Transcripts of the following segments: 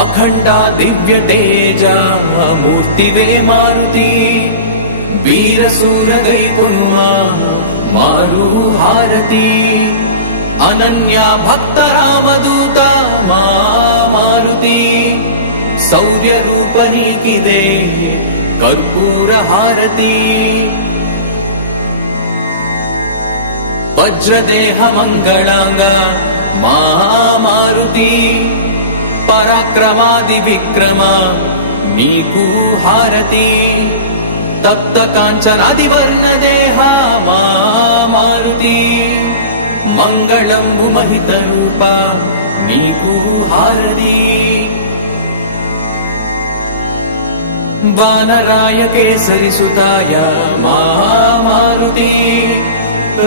अखंडा दिव्य तेजा मूर्तिवे मारुति वीरसूर गैपुन्मा मारु हारती अनन्या भक्त रामदूता मारुति शौर्य रूपनीकिदे कर्पूर हारती वज्रदेह मंगलांगा मारुति पराक्रमादि विक्रमा नीकु हारती तप्त कांचनादि वर्ण देहा मारुति मंगलंबु महित रूपा नीकु हारती वानराय केसरी सुताय मारुति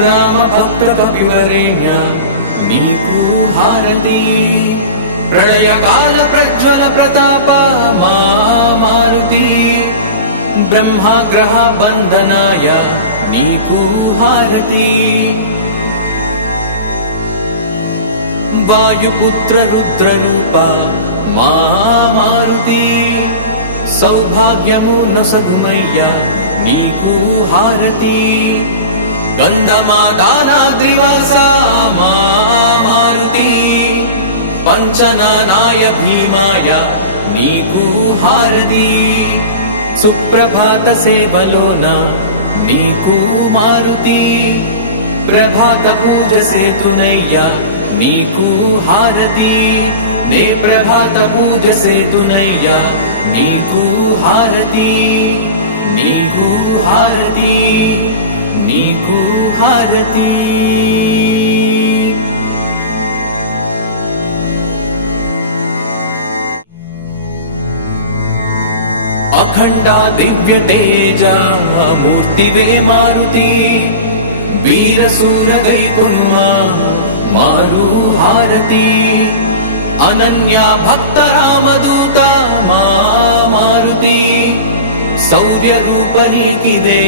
राम भक्त कविवरेण्य नीकु हारती प्रलय काल प्रज्वल प्रताप मारुति ब्रह्माग्रह बंधनाय नीकु हारती वायुपुत्र रुद्र रूपा मारुति सौभाग्यमु नसगुमय्या नीकु हारती गंधमादानाद्रिवासा मारुति पंचनानाय भीमाय नीकु हारती सुप्रभात सेवलोन नीकु मारुति प्रभात पूजसे तुनय्या नीकु हारती ने प्रभात पूजसे तुनय्या नीकु हारती नीकु हारती नीकु हारती अखंडा दिव्य तेजा मूर्तिवे मारुति वीरसूर गैपुन्मा मारु हारती अनन्या भक्त रामदूता मारुति शौर्य रूपनीकिदे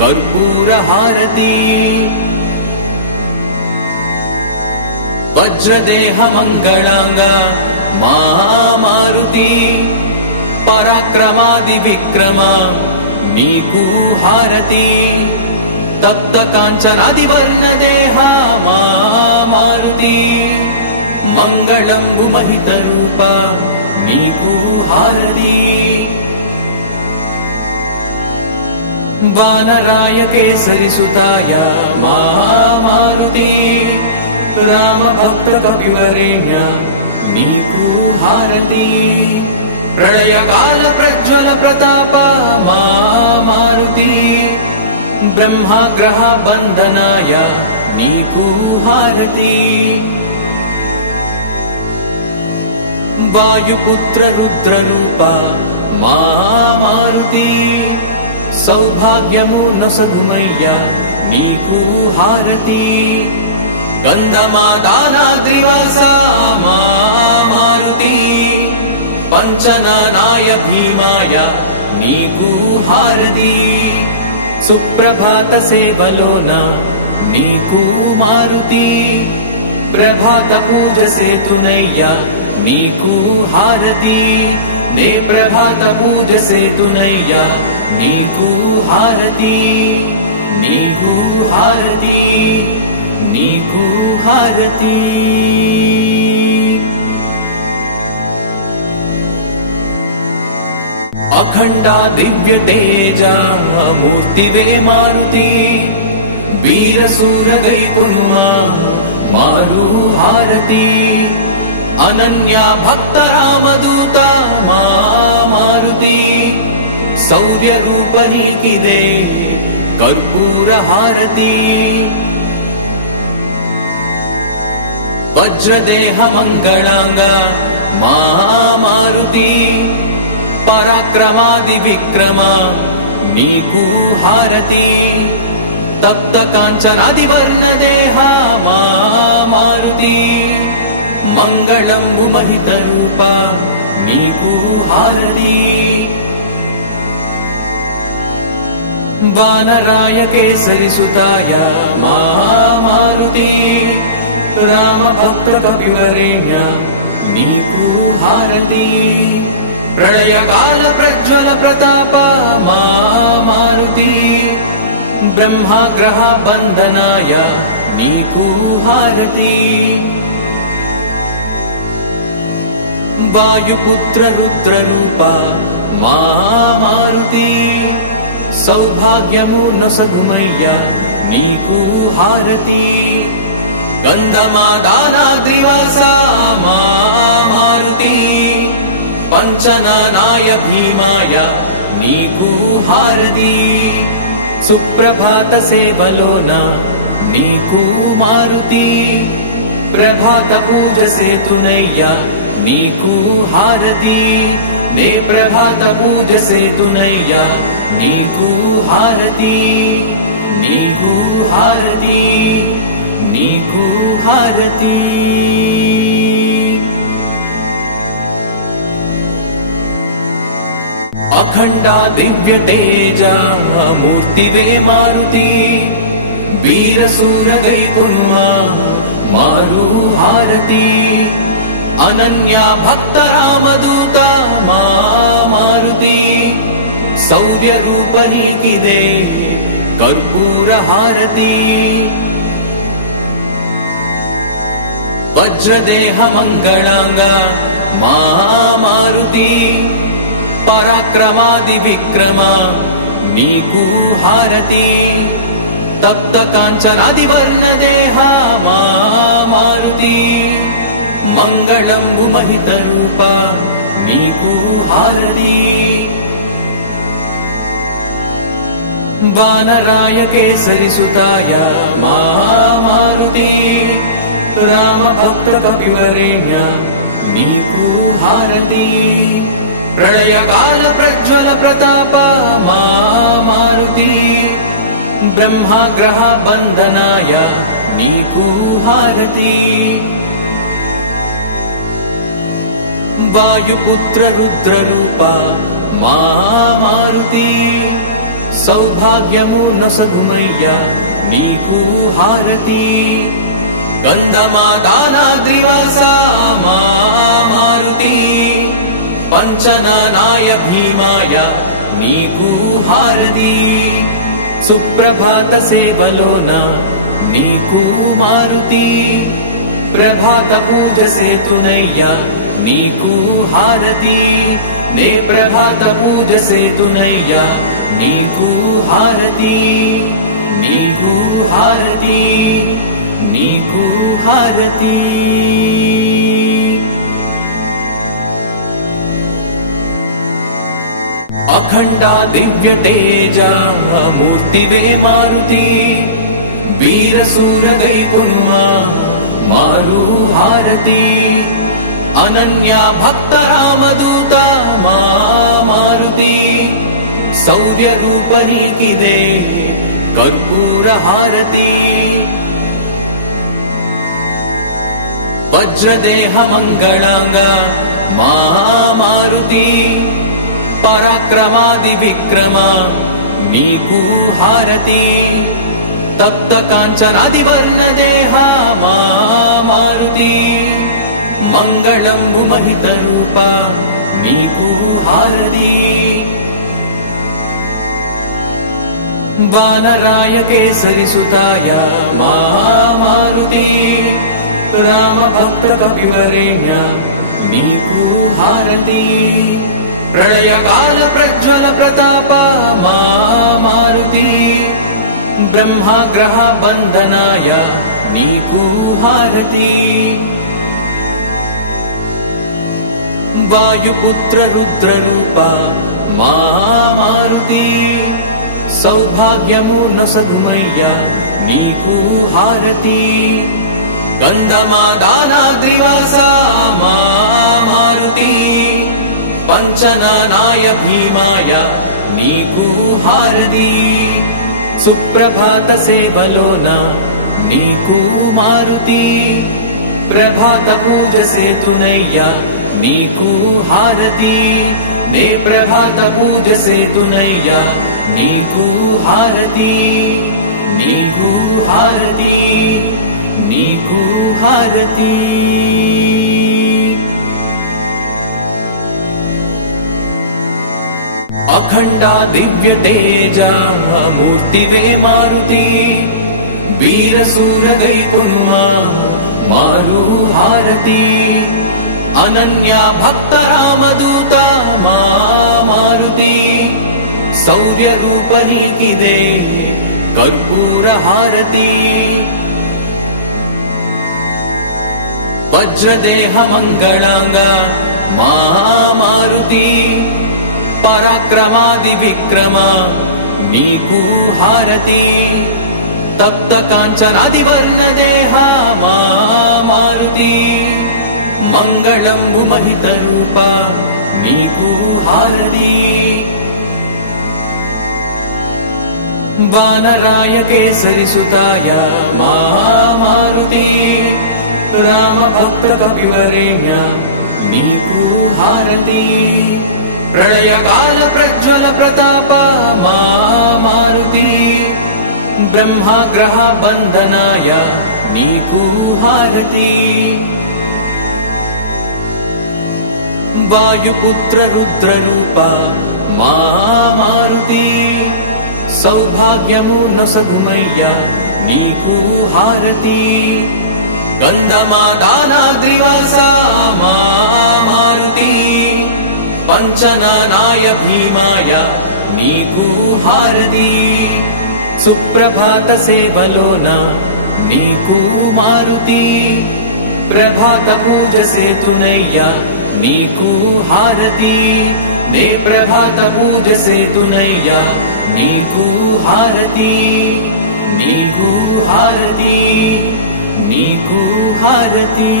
कर्पूर हारती वज्रदेह मंगलांगा मारुति पराक्रमादि विक्रमा नीकु हारती तप्त कांचनादि वर्ण देहा मारुति मंगलंबु महित रूपा नीकु हारती वानराय केसरी सुताय मारुति राम भक्त कविवरेण्य नीकु हारती प्रलय काल प्रज्वल प्रताप मारुति ब्रह्माग्रह बंधनाय नीकु हारती वायुपुत्र रुद्र रूपा मारुति सौभाग्यमु नसगुमय्या नीकु हारती गंधमादानाद्रिवासा मारुति पंचनानाय भीमाय नीकु हारती सुप्रभात सेवलोन नीकु मारुति प्रभात पूजसे तुनय्या नीकु हारती ने प्रभात पूजसे तुनय्या नीकु हारती नीकु हारती नीकु हारती अखंडा दिव्य तेजा मूर्तिवे मारुति वीरसूर गैपुन्मा मारु हारती अनन्या भक्त रामदूता मारुति शौर्य रूपनीकिदे कर्पूर हारती वज्रदेह मंगलांगा मारुति पराक्रमादि विक्रमा नीकु हारती तप्त कांचनादि वर्ण देहा मारुति मंगलंबु महित रूपा नीकु हारती वानराय केसरी सुताय मारुति राम भक्त कविवरेण्य నీకు హారతి ప్రళయకాల ప్రజ్వల ప్రతాప మా మారుతి బ్రహ్మాగ్రహ బంధనాయ నీకు హారతి వాయుపుత్ర రుద్ర రూప మా మారుతి సౌభాగ్యము నొసగుమయ్య నీకు హారతి గంధమాదానాద్రివాస మా మారుతి పంచనానాయ భీమాయ నీకు హారతి సుప్రభాత సేవలోన నీకు మారుతి ప్రభాత పూజ సేతునయ్య నీకు హారతి నే ప్రభాత పూజ సేతునయ్య నీకు హారతి నీకు హారతి నీకు హారతి అఖండ దివ్య తేజ మూర్తివే మారుతి వీరసూర గైకున్మా మారు హారతి అనన్య భక్త రామదూత మా మారుతి శౌర్య రూప నీకిదే కర్పూర హారతి వజ్రదేహ మంగళాంగ మా మారుతి పరాక్రమాది విక్రమ నీకు హారతి తప్త కాంచనాది వర్ణ దేహ మా మారుతి మంగళంబు మహిత రూప నీకు హారతి వానరాయ కేసరి సుతాయ మా మారుతి రామ భక్త కపివరేణ్య నీకు హారతి ప్రళయకాల ప్రజ్వల ప్రతాప మా మారుతి బ్రహ్మాగ్రహ బంధనాయ నీకు హారతి వాయుపుత్ర రుద్ర రూప మా మారుతి సౌభాగ్యము నొసగుమయ్య నీకు హారతి గంధమాదానాద్రివాస మా మారుతి పంచనానాయ భీమాయ నీకు హారతి సుప్రభాత సేవలోన నీకు మారుతి ప్రభాత పూజ సేతునయ్య నీకు హారతి నే ప్రభాత పూజ సేతునయ్య నీకు హారతి నీకు హారతి నీకు హారతి అఖండ దివ్య తేజ మూర్తివే మారుతి వీరసూర గైకున్మా మారు హారతి అనన్య భక్త రామదూత మా మారుతి శౌర్య రూప నీకిదే కర్పూర హారతి వజ్రదేహ మంగళాంగ మా మారుతి పరాక్రమాది విక్రమ నీకు హారతి తప్త కాంచనాది వర్ణ దేహ మా మారుతి మంగళంబు మహిత రూప నీకు హారతి వానరాయ కేసరి సుతాయ మా మారుతి రామ భక్త కపివరేణ్య నీకు హారతి ప్రళయకాల ప్రజ్వల ప్రతాప మా మారుతి బ్రహ్మాగ్రహ బంధనాయ నీకు హారతి వాయుపుత్ర రుద్ర రూప మా మారుతి సౌభాగ్యము నొసగుమయ్య నీకు హారతి గంధమాదానాద్రివాస మా మారుతి పంచనానాయ భీమాయ నీకు హారతి సుప్రభాత సేవలోన నీకు మారుతి ప్రభాత పూజ సేతునయ్య నీకు హారతి నే ప్రభాత పూజ సేతునయ్య నీకు హారతి నీకు హారతి నీకు హారతి अखंडा दिव्य तेजा मूर्तिवे मारुति वीरसूर गैपुन्मा मारु हारती अनन्या भक्त रामदूता मारुति शौर्य रूपनीकिदे कर्पूर हारती वज्रदेह मंगलांगा मारुति पराक्रमादि विक्रमा नीकु हारती तप्त कांचनादि वर्ण देहा मारुति मंगलंबु महित रूपा नीकु हारती वानराय केसरी सुताय मारुति राम भक्त कपिवरेण्य नीकु हारती प्रलय काल प्रज्वल प्रताप मारुति ब्रह्माग्रह बंधनाय नीकु हारती वायुपुत्र रुद्र रूपा मारुति सौभाग्यमु नसगुमय्या नीकु हारती गंधमादानाद्रिवासा मारुति पंचनानाय भीमाय नीकु हारती सुप्रभात सेवलोन नीकु मारुति प्रभात पूजसे तुनय्या नीकु हारती ने प्रभात पूजसे तुनय्या नीकु हारती नीकु हारती नीकु हारती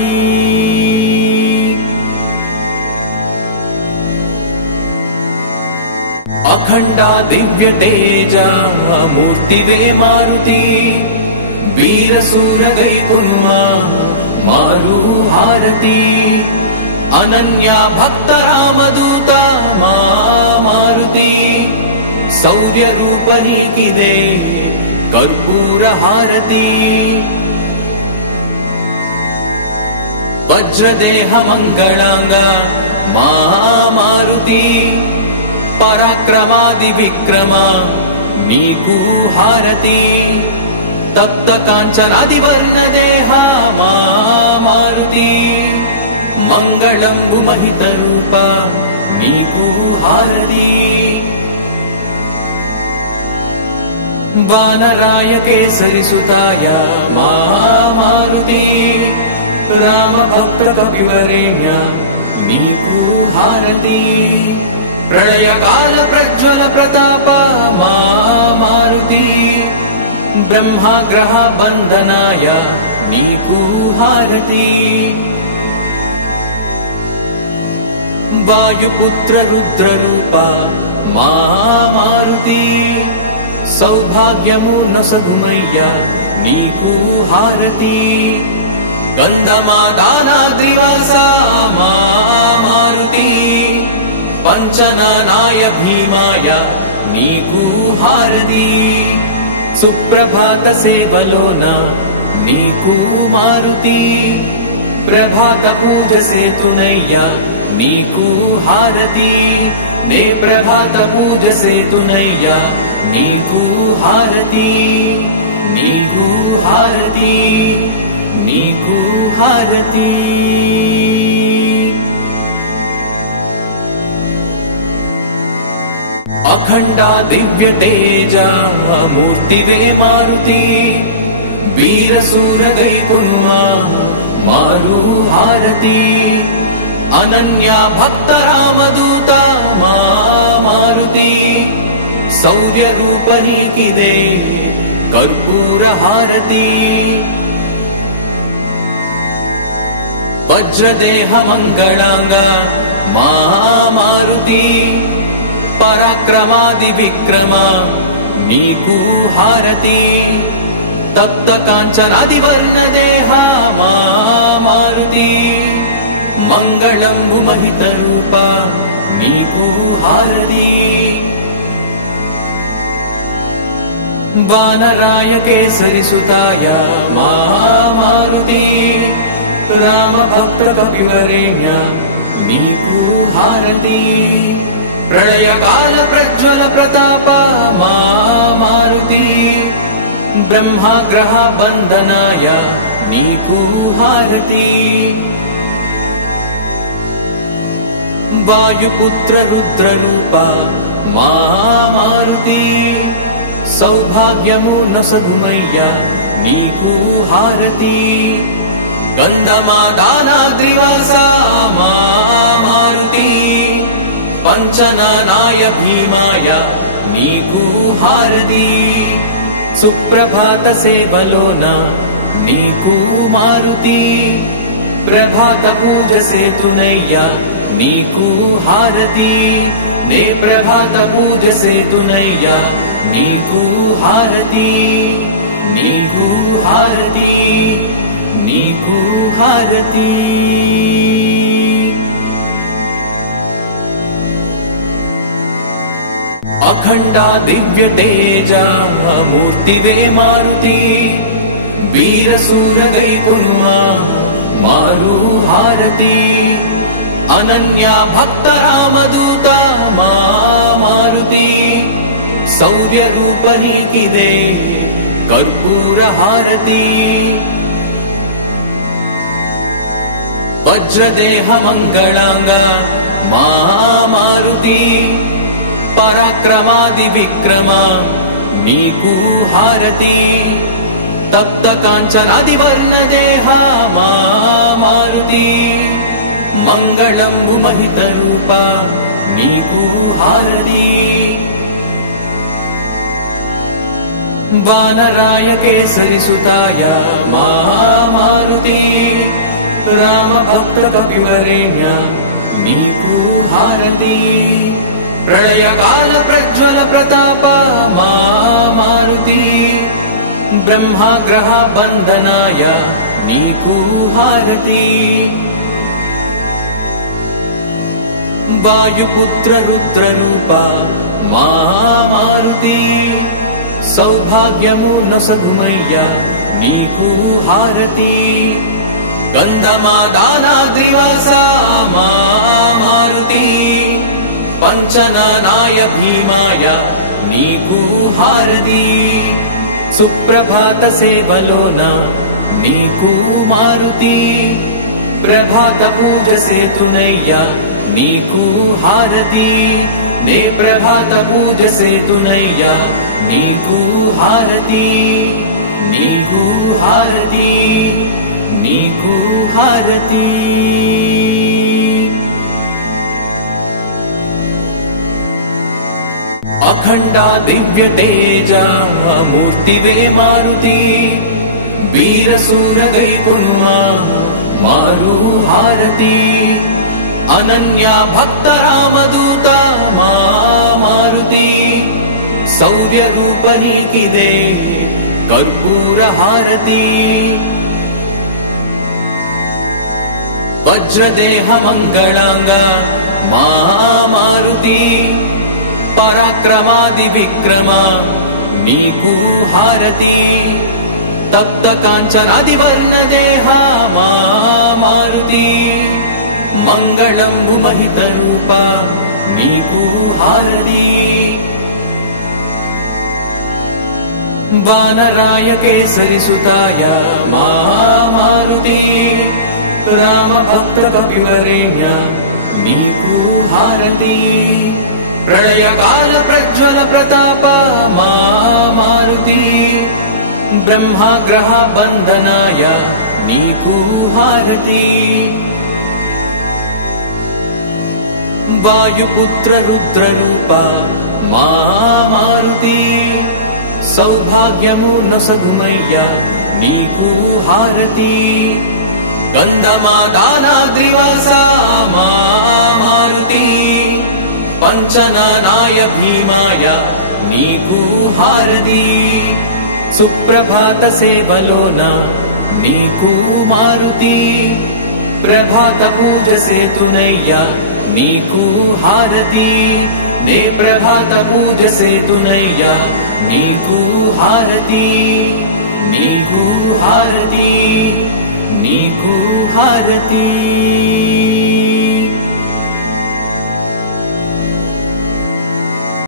अखंडा दिव्य तेजा मूर्तिवे मारुति वीरसूर गैपुन्मा मारु हारती अनन्या भक्त रामदूता मारुति शौर्य रूपनीकिदे कर्पूर हारती वज्रदेह मंगलांगा मारुति पराक्रमादि विक्रमा नीकु हारती तप्त कांचनादि वर्ण देहा मारुति मंगलंबु महित रूपा नीकु हारती वानराय केसरी सुताय मारुति राम भक्त कपिवरेण्य नीकु हारती प्रलय काल प्रज्वल प्रताप मारुति ब्रह्माग्रह बंधनाय नीकु हारती वायुपुत्र रुद्र रूपा मारुति सौभाग्यमु नसगुमय्या नीकु हारती गंधमादानाद्रिवासा मारुति पंचनानाय भीमाय नीकु हारती सुप्रभात सेवलोन नीकु मारुति प्रभात पूजसे तुनय्या नीकु हारती ने प्रभात पूजसे तुनय्या नीकु हारती नीकु हारती नीकु हारती अखंडा दिव्य तेजा मूर्तिवे मारुति वीरसूर गैपुन्मा मारु हारती अनन्या भक्त रामदूता मारुति शौर्य रूपनीकिदे कर्पूर हारती वज्रदेह मंगलांगा मारुति पराक्रमादि विक्रमा नीकु हारती तप्त कांचनादि वर्ण देहा मारुति मंगलंबु महित रूपा नीकु हारती वानराय केसरी सुताय मारुति राम भक्त कपिवरेण्य नीकु हारती ప్రళయకాల ప్రజ్వల ప్రతాప మా మారుతి బ్రహ్మాగ్రహ బంధనాయ నీకు హారతి వాయుపుత్ర రుద్రరూప మా మారుతి సౌభాగ్యము నొసగుమయ్య నీకు హారతి గంధమాదానాద్రివాస మా మారుతి పంచనానాయ భీమాయ నీకు హారతి సుప్రభాత సేవలోన నీకు మారుతి ప్రభాత పూజ సేతునయ్య నీకు హారతి నే ప్రభాత పూజ సేతునయ్య నీకు హారతి నీకు హారతి నీకు హారతి అఖండ దివ్య తేజ మూర్తివే మారుతి వీరసూర గైపునుమా మారు హారతి అనన్య భక్త రామదూత మా మారుతి శౌర్య రూప నీకిదే కర్పూర హారతి వజ్రదేహ మంగళాంగ మా మారుతి పరాక్రమాది విక్రమ నీకు హారతి తప్త కాంచనాది వర్ణదేహ మా మారుతి మంగళంబు మహిత రూప నీకు హారతి వానరాయ కేసరి సుతాయ మా మారుతి రామ భక్త కపివరేణ్య నీకు హారతి ప్రళయకాల ప్రజ్వల ప్రతాప మా మారుతి బ్రహ్మాగ్రహ బంధనాయ నీకు హారతి వాయుపుత్ర రుద్రరూప మా మారుతి సౌభాగ్యము నొసగుమయ్య నీకు హారతి గంధమాదానాద్రివాస మా మారుతి పంచనానాయ భీమాయ నీకు హారతి సుప్రభాత సేవలోన నీకు మారుతి ప్రభాత పూజ సేతునయ్య నీకు హారతి నే ప్రభాత పూజ సేతునయ్య నీకు హారతి నీకు హారతి నీకు హారతి అఖండ దివ్య తేజ మూర్తివే మారుతి వీరసూర గైపునుమా మారు హారతి అనన్య భక్త రామదూత మా మారుతి శౌర్య రూప నీకిదే కర్పూర హారతి వజ్రదేహ మంగళాంగ మా మారుతి పరాక్రమాది విక్రమ నీకు హారతి తప్త కాంచనాది వర్ణదేహ మా మారుతి మంగళంబు మహిత రూప నీకు హారతి వానరాయ కేసరి సుతాయ మా మారుతి రామ భక్త కపివరేణ్య నీకు హారతి ప్రళయకాల ప్రజ్వల ప్రతాప మా మారుతి బ్రహ్మాగ్రహ బంధనాయ నీకు హారతి వాయుపుత్ర రుద్రరూప మా మారుతి సౌభాగ్యము నొసగుమయ్య నీకు హారతి గంధమాదానాద్రివాస మా మారుతి పంచనానాయ భీమాయ నీకు హారతి సుప్రభాత సేవలోన నీకు మారుతి ప్రభాత పూజ సేతునయ్య నీకు హారతి నే ప్రభాత పూజ సేతునయ్య నీకు హారతి నీకు హారతి నీకు హారతి